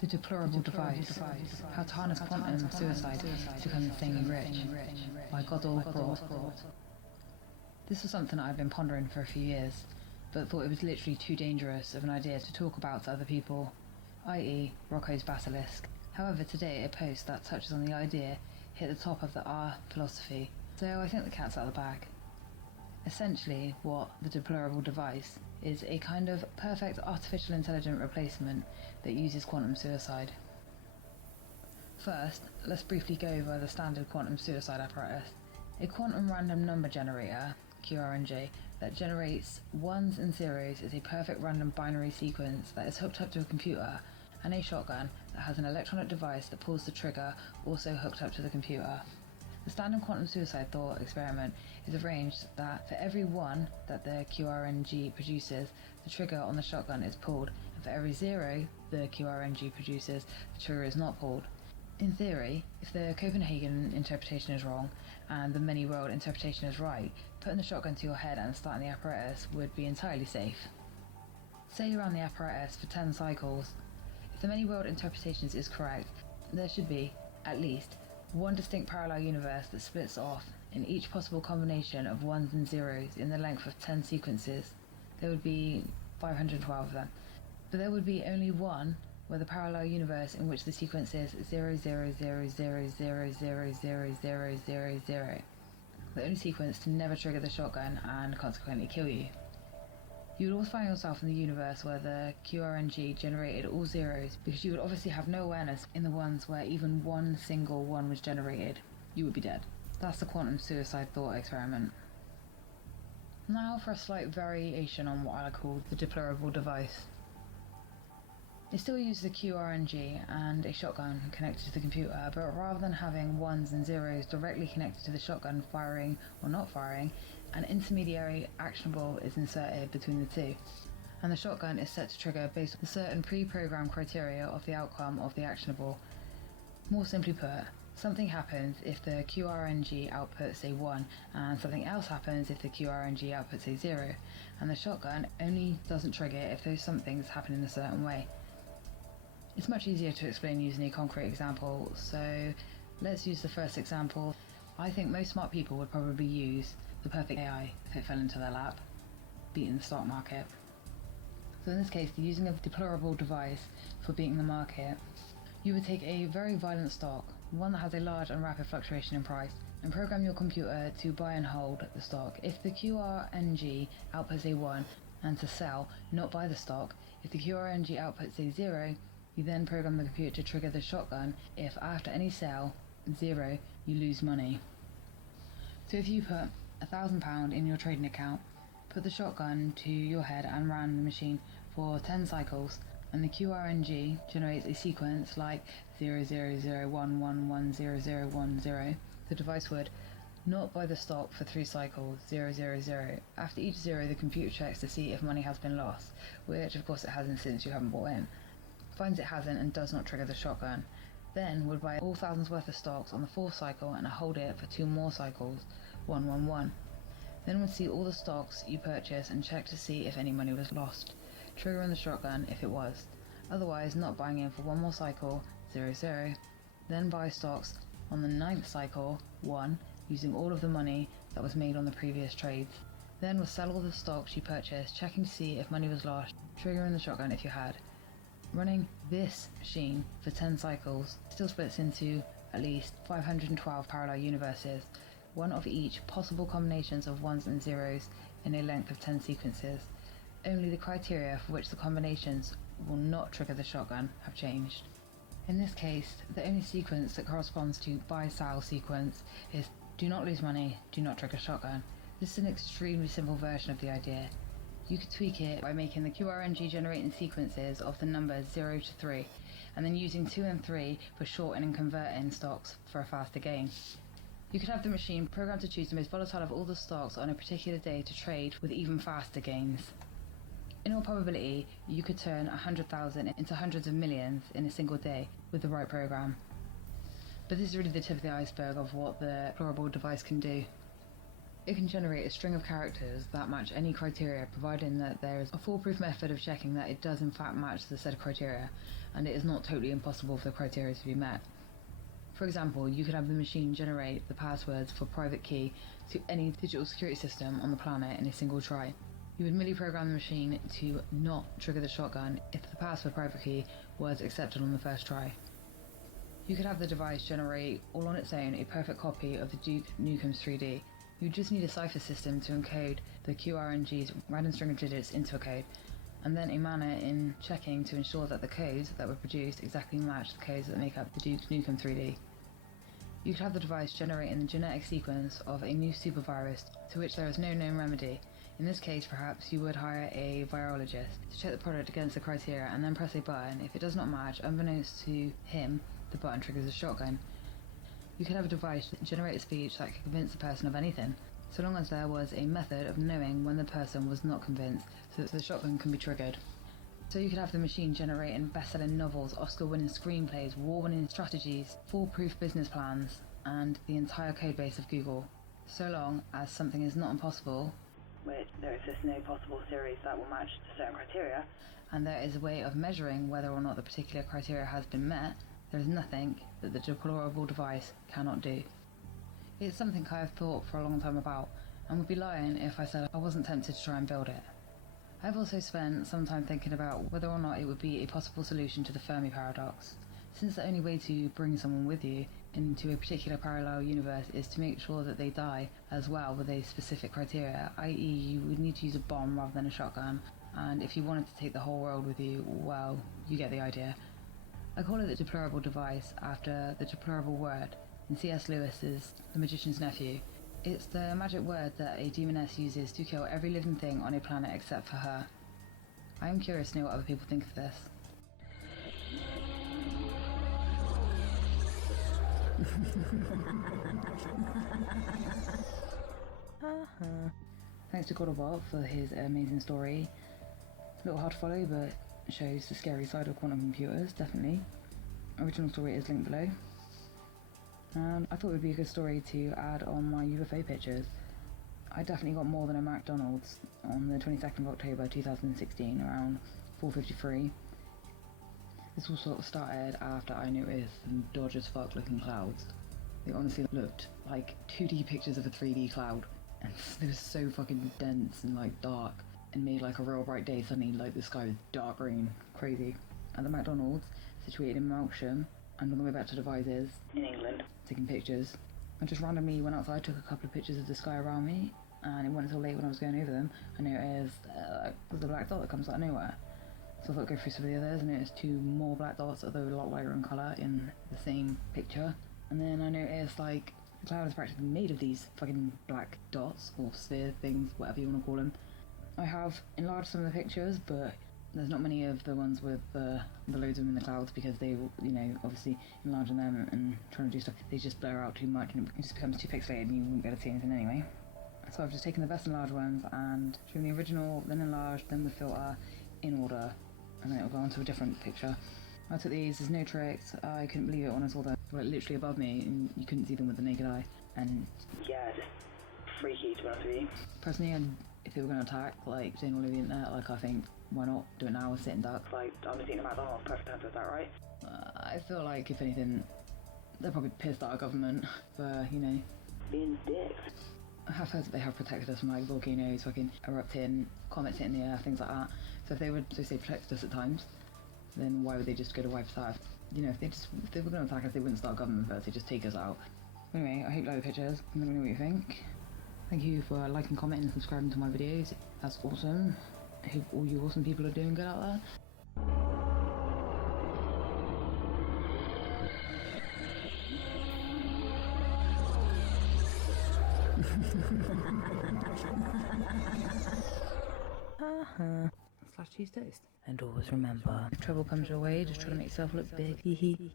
The Deplorable Device, How to Harness Quantum Suicide to Become Insanely Rich, by Godelbrot. This was something I've been pondering for a few years, but thought it was literally too dangerous of an idea to talk about to other people, i.e. Rocco's basilisk. However, today a post that touches on the idea hit the top of the R philosophy, so I think the cat's out of the bag. Essentially, what the Deplorable Device is a kind of perfect artificial intelligent replacement that uses quantum suicide. First, let's briefly go over the standard quantum suicide apparatus. A quantum random number generator, QRNG, that generates ones and zeros is a perfect random binary sequence that is hooked up to a computer, and a shotgun that has an electronic device that pulls the trigger, also hooked up to the computer. The standard quantum suicide thought experiment is arranged that for every one that the QRNG produces, the trigger on the shotgun is pulled, and for every zero the QRNG produces, the trigger is not pulled. In theory, if the Copenhagen interpretation is wrong and the many-world interpretation is right, putting the shotgun to your head and starting the apparatus would be entirely safe. Say you ran the apparatus for 10 cycles. If the many-world interpretation is correct, there should be, at least, one distinct parallel universe that splits off in each possible combination of ones and zeros in the length of 10 sequences. There would be 512 of them. But there would be only one where the parallel universe in which the sequence is 00000000000, the only sequence to never trigger the shotgun and consequently kill you. You would also find yourself in the universe where the QRNG generated all zeros, because you would obviously have no awareness in the ones where even one single one was generated. You would be dead. That's the quantum suicide thought experiment. Now for a slight variation on what I call the Deplorable Device. It still uses a QRNG and a shotgun connected to the computer, but rather than having ones and zeros directly connected to the shotgun firing or not firing, an intermediary actionable is inserted between the two, and the shotgun is set to trigger based on certain pre-programmed criteria of the outcome of the actionable. More simply put, something happens if the QRNG outputs a 1, and something else happens if the QRNG outputs a 0, and the shotgun only doesn't trigger if those somethings happen in a certain way. It's much easier to explain using a concrete example, so let's use the first example. I think most smart people would probably use the perfect AI if it fell into their lap, beating the stock market. So in this case, the using of Deplorable Device for beating the market, you would take a very violent stock, one that has a large and rapid fluctuation in price, and program your computer to buy and hold the stock if the QRNG outputs a 1, and to sell, not buy the stock, if the QRNG outputs a 0, you then program the computer to trigger the shotgun if after any sale, 0, you lose money. So if you put £1,000 in your trading account, put the shotgun to your head and ran the machine for 10 cycles, and the QRNG generates a sequence like 00011100010, the device would not buy the stock for 3 cycles, 000. After each 0, the computer checks to see if money has been lost, which of course it hasn't since you haven't bought in. Finds it hasn't and does not trigger the shotgun. Then would buy all thousands worth of stocks on the 4th cycle and hold it for 2 more cycles, 111. Then would see all the stocks you purchase and check to see if any money was lost, triggering the shotgun if it was. Otherwise, not buying in for 1 more cycle, 00. Then buy stocks on the 9th cycle, 1, using all of the money that was made on the previous trades. Then would sell all the stocks you purchased, checking to see if money was lost, triggering the shotgun if you had. Running this machine for 10 cycles still splits into at least 512 parallel universes, one of each possible combinations of ones and zeros in a length of 10 sequences. Only the criteria for which the combinations will not trigger the shotgun have changed. In this case, the only sequence that corresponds to buy-sell sequence is do not lose money, do not trigger shotgun. This is an extremely simple version of the idea. You could tweak it by making the QRNG generating sequences of the numbers 0 to 3, and then using 2 and 3 for shorting and converting stocks for a faster gain. You could have the machine programmed to choose the most volatile of all the stocks on a particular day to trade with even faster gains. In all probability, you could turn 100,000 into hundreds of millions in a single day with the right program. But this is really the tip of the iceberg of what the Deplorable Device can do. It can generate a string of characters that match any criteria, providing that there is a foolproof method of checking that it does in fact match the said criteria, and it is not totally impossible for the criteria to be met. For example, you could have the machine generate the passwords for private key to any digital security system on the planet in a single try. You would merely program the machine to not trigger the shotgun if the password private key was accepted on the first try. You could have the device generate, all on its own, a perfect copy of the Duke Nukem's 3D. You just need a cipher system to encode the QRNG's random string of digits into a code, and then a manner in checking to ensure that the codes that were produced exactly match the codes that make up the Duke Nukem 3D. You could have the device generating the genetic sequence of a new supervirus to which there is no known remedy. In this case, perhaps you would hire a virologist to check the product against the criteria and then press a button. If it does not match, unbeknownst to him, the button triggers a shotgun. You could have a device generate a speech that could convince the person of anything, so long as there was a method of knowing when the person was not convinced, so that the shotgun can be triggered. So you could have the machine generating best-selling novels, Oscar-winning screenplays, war-winning strategies, foolproof business plans, and the entire codebase of Google. So long as something is not impossible, which there exists no possible series that will match certain criteria, and there is a way of measuring whether or not the particular criteria has been met, there is nothing that the Deplorable device cannot do. It's something I have thought for a long time about, and would be lying if I said I wasn't tempted to try and build it. I've also spent some time thinking about whether or not it would be a possible solution to the Fermi paradox, since the only way to bring someone with you into a particular parallel universe is to make sure that they die as well with a specific criteria, i.e. you would need to use a bomb rather than a shotgun, and if you wanted to take the whole world with you, well, you get the idea. I call it the Deplorable device after the deplorable word in C.S. Lewis's The Magician's Nephew. It's the magic word that a demoness uses to kill every living thing on a planet except for her. I am curious to know what other people think of this. Thanks to Godelbrot for his amazing story. A little hard to follow, but shows the scary side of quantum computers, definitely. Original story is linked below. And I thought it would be a good story to add on my UFO pictures. I definitely got more than a McDonald's on the 22nd of October 2016, around 4:53. This all sort of started after I noticed some dodgy as fuck looking clouds. They honestly looked like 2D pictures of a 3D cloud, and they were so fucking dense and like dark, and made like a real bright day suddenly like the sky was dark green. Crazy. At the McDonald's, situated in Melksham, and on the way back to devizes in England, taking pictures. I just randomly went outside, took a couple of pictures of the sky around me, and it wasn't until late when I was going over them, I noticed there's a black dot that comes out of nowhere. So I thought I'd go through some of the others, and noticed two more black dots, although a lot lighter in colour, in the same picture. And then I noticed like the cloud is practically made of these fucking black dots, or sphere things, whatever you want to call them. I have enlarged some of the pictures, but there's not many of the ones with the loads of them in the clouds, because they, you know, obviously enlarging them and trying to do stuff, they just blur out too much and it just becomes too pixelated and you wouldn't be able to see anything anyway. So I've just taken the best enlarged ones and shown the original, then enlarged, then with filter, in order, and then it'll go on to a different picture. I took these, there's no tricks, I couldn't believe it when I saw them. They were like literally above me and you couldn't see them with the naked eye. And yeah, just freaky to be honest with you. Personally, if they were going to attack, like saying all over the internet, like I think, why not do it now, sit and duck? Like, I'm just eating a McDonald's, perfect answer, is that right? I feel like, if anything, they're probably pissed at our government for, you know, being dicks. I have heard that they have protected us from like volcanoes fucking erupting, comets hitting the earth, things like that. So if they would so say protect us at times, then why would they just go to wipe us out? You know, if they were going to attack us, they wouldn't start government first, they'd just take us out. Anyway, I hope you like the pictures, let me know what you think. Thank you for liking, commenting and subscribing to my videos, that's awesome. I hope all you awesome people are doing good out there. /cheese toast. And always remember, if trouble comes your way, just try to make yourself look big. Hee hee.